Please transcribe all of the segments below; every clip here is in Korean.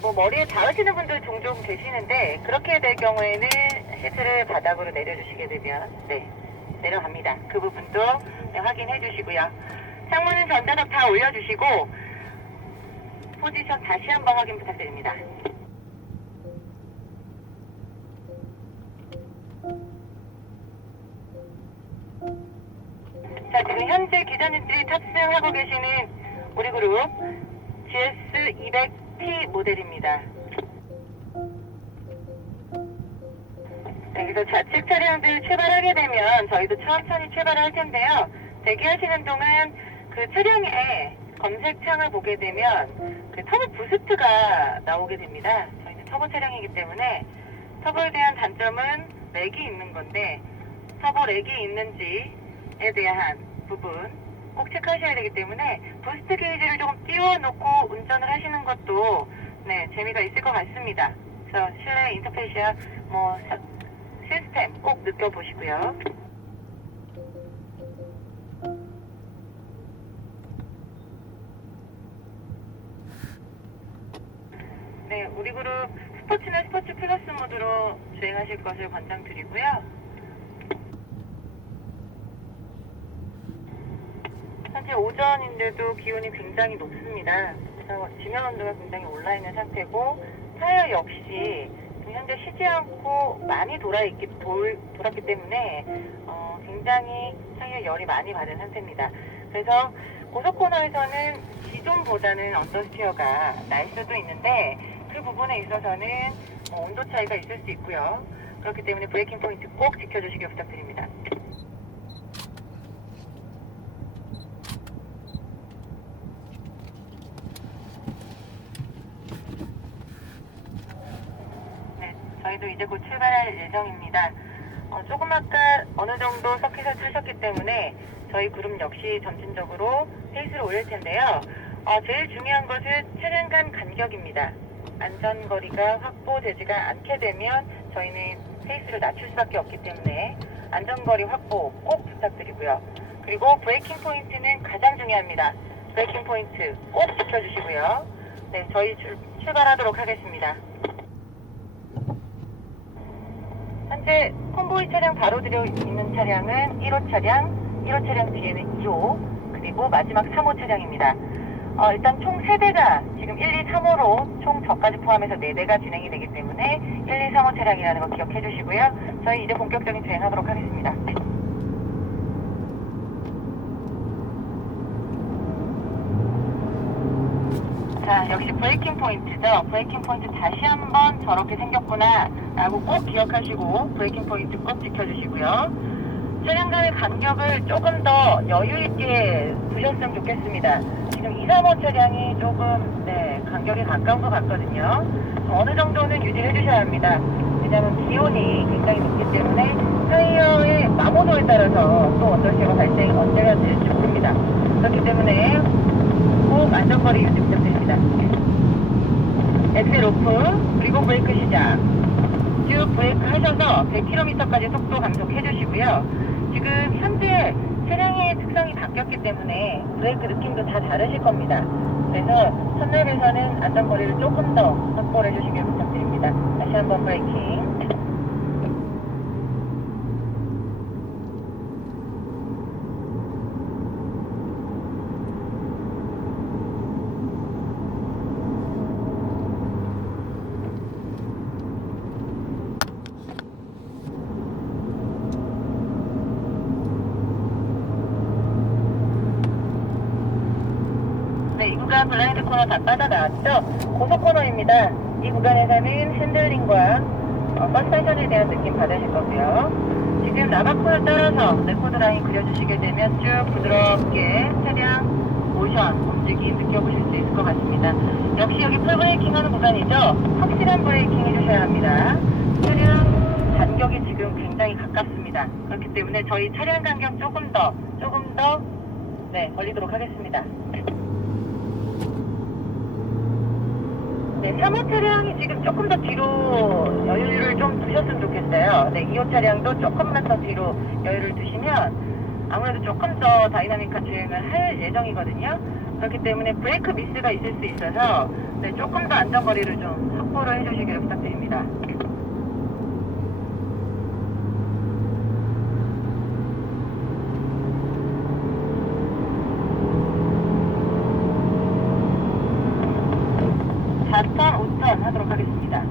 뭐 머리에 닿으시는 분들 종종 계시는데 그렇게 될 경우에는 시트를 바닥으로 내려주시게 되면 내려갑니다. 그 부분도 확인해 주시고요. 창문은 전자석 다 올려주시고 포지션 다시 한번 확인 부탁드립니다. 자, 지금 현재 기자님들이 탑승하고 계시는 우리 그룹 GS200T 모델입니다. 네, 그래서 좌측 차량들 출발하게 되면 저희도 천천히 출발을 할 텐데요. 대기하시는 동안 그 차량의 검색창을 보게 되면 그 터보 부스트가 나오게 됩니다. 저희는 터보 차량이기 때문에 터보에 대한 단점은 렉이 있는 건데 터보 렉이 있는지에 대한 부분 꼭 체크하셔야 되기 때문에 부스트 게이지를 조금 띄워놓고 운전을 하시는 것도 재미가 있을 것 같습니다. 그래서 실내 인터페이스야 시스템 꼭 느껴보시고요. 네, 우리 그룹 스포츠나 스포츠 플러스 모드로 주행하실 것을 권장드리고요. 현재 오전인데도 기온이 굉장히 높습니다. 그래서 지면 온도가 굉장히 올라있는 상태고 타이어 역시 현재 쉬지 않고 많이 돌았기 때문에 굉장히 타이어 열이 많이 받은 상태입니다. 그래서 고속 코너에서는 기존보다는 언더스티어가 날 수도 있는데 그 부분에 있어서는 온도 차이가 있을 수 있고요. 그렇기 때문에 브레이킹 포인트 꼭 지켜주시길 부탁드립니다. 저희도 이제 곧 출발할 예정입니다. 조금 아까 어느 정도 서킷을 치셨기 때문에 저희 그룹 역시 점진적으로 페이스를 올릴 텐데요. 제일 중요한 것은 차량 간 간격입니다. 안전거리가 확보되지가 않게 되면 저희는 페이스를 낮출 수밖에 없기 때문에 안전거리 확보 꼭 부탁드리고요. 그리고 브레이킹 포인트는 가장 중요합니다. 브레이킹 포인트 꼭 지켜주시고요. 네, 저희 출발하도록 하겠습니다. 현재 콤보이 차량 바로 들어있는 차량은 1호 차량 뒤에는 2호, 그리고 마지막 3호 차량입니다. 일단 총 3대가 지금 1, 2, 3호로 총 저까지 포함해서 4대가 진행이 되기 때문에 1, 2, 3호 차량이라는 거 기억해 주시고요. 저희 이제 본격적인 주행하도록 하겠습니다. 자, 역시 브레이킹 포인트죠. 브레이킹 포인트 다시 한번 저렇게 생겼구나 라고 꼭 기억하시고 브레이킹 포인트 꼭 지켜주시고요. 차량 간의 간격을 조금 더 여유있게 두셨으면 좋겠습니다. 지금 2, 3호 차량이 조금 간격이 가까운 것 같거든요. 어느 정도는 유지해 주셔야 합니다. 왜냐하면 기온이 굉장히 높기 때문에 타이어의 마모도에 따라서 또 언더시어가 발생 언제가 될지 모릅니다. 그렇기 때문에 꼭 안전거리 유지 부탁드립니다. 엑셀 오프, 그리고 브레이크 시작. 쭉 브레이크 하셔서 100km까지 속도 감속해 주시고요. 지금 현재 차량의 특성이 바뀌었기 때문에 브레이크 느낌도 다 다르실 겁니다. 그래서 첫날에서는 안전거리를 조금 더 확보를 해주시길 부탁드립니다. 다시 한번 브레이킹. 이 구간 블라인드 코너 다 빠져나왔죠? 고속 코너입니다. 이 구간에서는 핸들링과 서스펜션에 대한 느낌 받으실 거고요. 지금 라바콘을 따라서 레코드 라인 그려주시게 되면 쭉 부드럽게 차량 모션, 움직임 느껴보실 수 있을 것 같습니다. 역시 여기 풀 브레이킹 하는 구간이죠? 확실한 브레이킹 해주셔야 합니다. 차량 간격이 지금 굉장히 가깝습니다. 그렇기 때문에 저희 차량 간격 조금 더 벌리도록 하겠습니다. 3호 차량이 지금 조금 더 뒤로 여유를 좀 두셨으면 좋겠어요. 2호 차량도 조금만 더 뒤로 여유를 두시면 아무래도 조금 더 다이나믹한 주행을 할 예정이거든요. 그렇기 때문에 브레이크 미스가 있을 수 있어서 네, 조금 더 안전거리를 좀 확보를 해주시기를 부탁드립니다. (4턴) (5턴) 하도록 하겠습니다.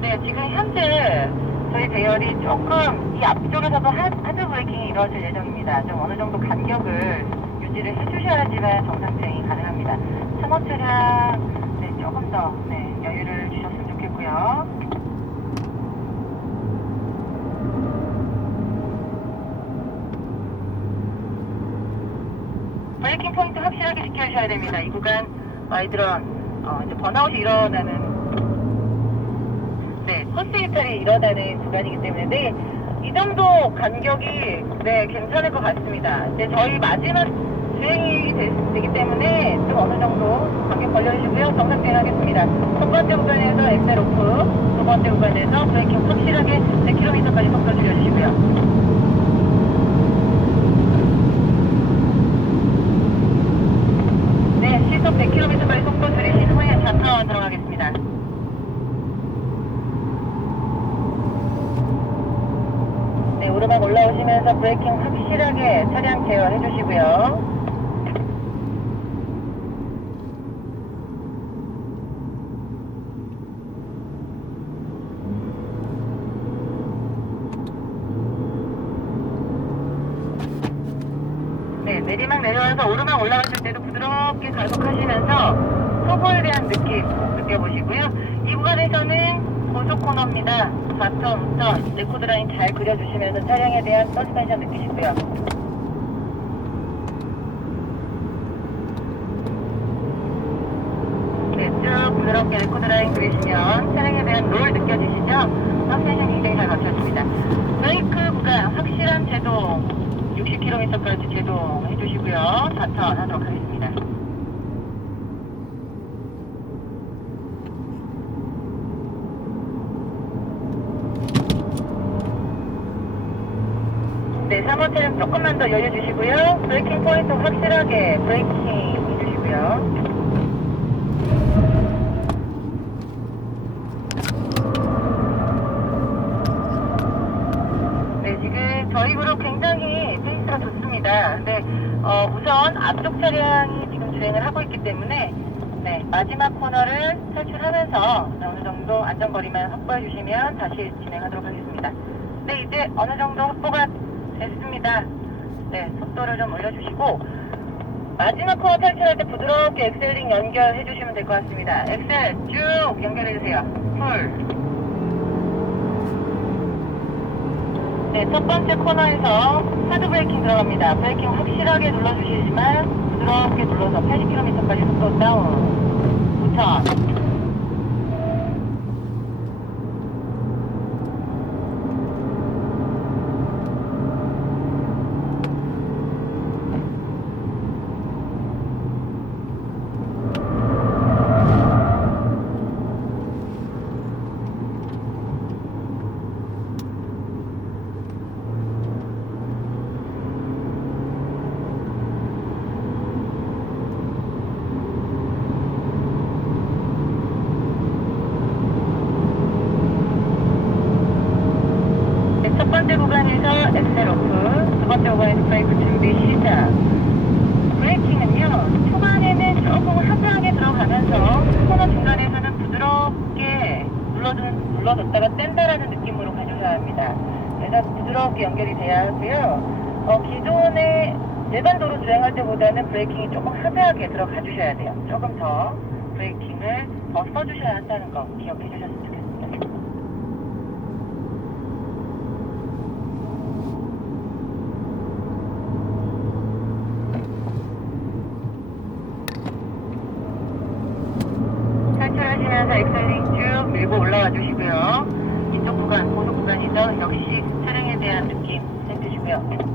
네, 지금 현재 저희 대열이 조금 이 앞쪽에서도 하드 브레이킹이 이루어질 예정입니다. 좀 어느 정도 간격을 유지를 해주셔야지만 정상 주행이 가능합니다. 3호 차량 네, 조금 더 여유를 주셨으면 좋겠고요. 브레이킹 포인트 확실하게 지켜주셔야 됩니다. 이 구간 와이드런 이제 번아웃이 일어나는 코스 이탈이 일어나는 구간이기 때문에 이 정도 간격이 괜찮을 것 같습니다. 저희 마지막 주행이 되기 때문에 좀 어느 정도 간격 벌려주시고요. 정상 주행하겠습니다. 첫 번째 구간에서 엑셀 오프, 두 번째 구간에서 브레이킹 확실하게 100km까지 속도 줄여주시고요. 시속 100km까지 속도 줄이신 후에 좌타원 들어가겠습니다. 오르막 올라오시면서 브레이킹 확실하게 차량 제어해 주시고요. 내리막 내려와서 오르막 올라가실 때도 부드럽게 가속하시면서 초보에 대한 느낌 느껴보시고요. 이 구간에서는 고속 코너입니다. 4턴, 5턴, 레코드 라인 잘 그려주시면서 차량에 대한 서스펜션 느끼시고요. 쭉 부드럽게 레코드 라인 그리시면 차량에 대한 롤 느껴지시죠? 서스펜션 굉장히 잘 맞췄습니다. 브레이크 구간 확실한 제동 60km까지 제동 해주시고요. 4턴 하도록 하겠습니다. 네, 3호 차량 조금만 더 여유 주시고요. 브레이킹 포인트 확실하게 브레이킹 해주시고요. 네, 지금 저희 그룹 굉장히 페이스가 좋습니다. 근데 우선 앞쪽 차량이 지금 주행을 하고 있기 때문에 마지막 코너를 탈출하면서 어느 정도 안전거리만 확보해 주시면 다시 진행하도록 하겠습니다. 네, 이제 어느 정도 확보가 됐습니다. 속도를 좀 올려주시고 마지막 코너 탈출할 때 부드럽게 엑셀링 연결해 주시면 될 것 같습니다. 엑셀 쭉 연결해 주세요. 풀. 첫 번째 코너에서 하드 브레이킹 들어갑니다. 브레이킹 확실하게 눌러주시지만 부드럽게 눌러서 80km까지 속도 다운. 우천. 첫 번째 구간에서 엑셀 오프, 두 번째 구간에서 브레이크 준비 시작. 브레이킹은요, 초반에는 조금 하드하게 들어가면서 코너 중간에서는 부드럽게 눌러줬다가 뗀다라는 느낌으로 가져가야 합니다. 그래서 부드럽게 연결이 돼야 하고요. 기존의 일반 도로 주행할 때보다는 브레이킹이 조금 하드하게 들어가 주셔야 돼요. 조금 더 브레이킹을 더 써주셔야 한다는 거 기억해 주셨으면 좋겠습니다. 탈출하시면서 엑셀링 쭉 밀고 올라와 주시고요. 이쪽 구간, 고속 구간이죠. 역시 차량에 대한 느낌 해주시고요.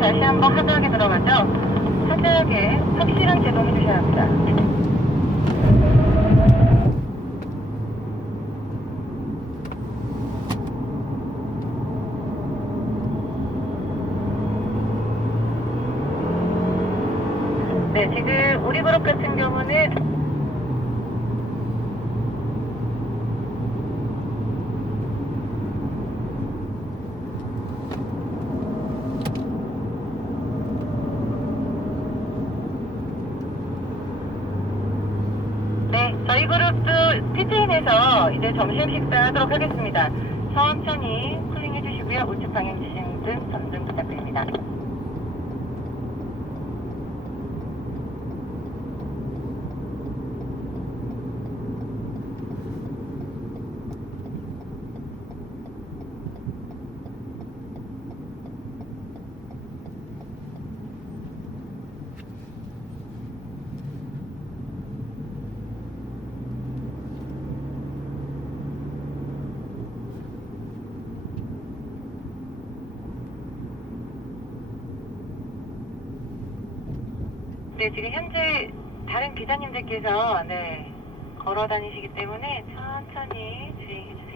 다시 한번 하드하게 들어가죠. 하드하게 확실한 제동해 주셔야 합니다. 네, 지금 우리 그룹 같은 경우는 네, 저희 그룹도 피트인에서 이제 점심 식사하도록 하겠습니다. 천천히 쿨링 해주시고요. 우측 방향 지시등 전등 부탁드립니다. 네, 지금 현재 다른 기사님들께서 걸어 다니시기 때문에 천천히 주행해 주세요.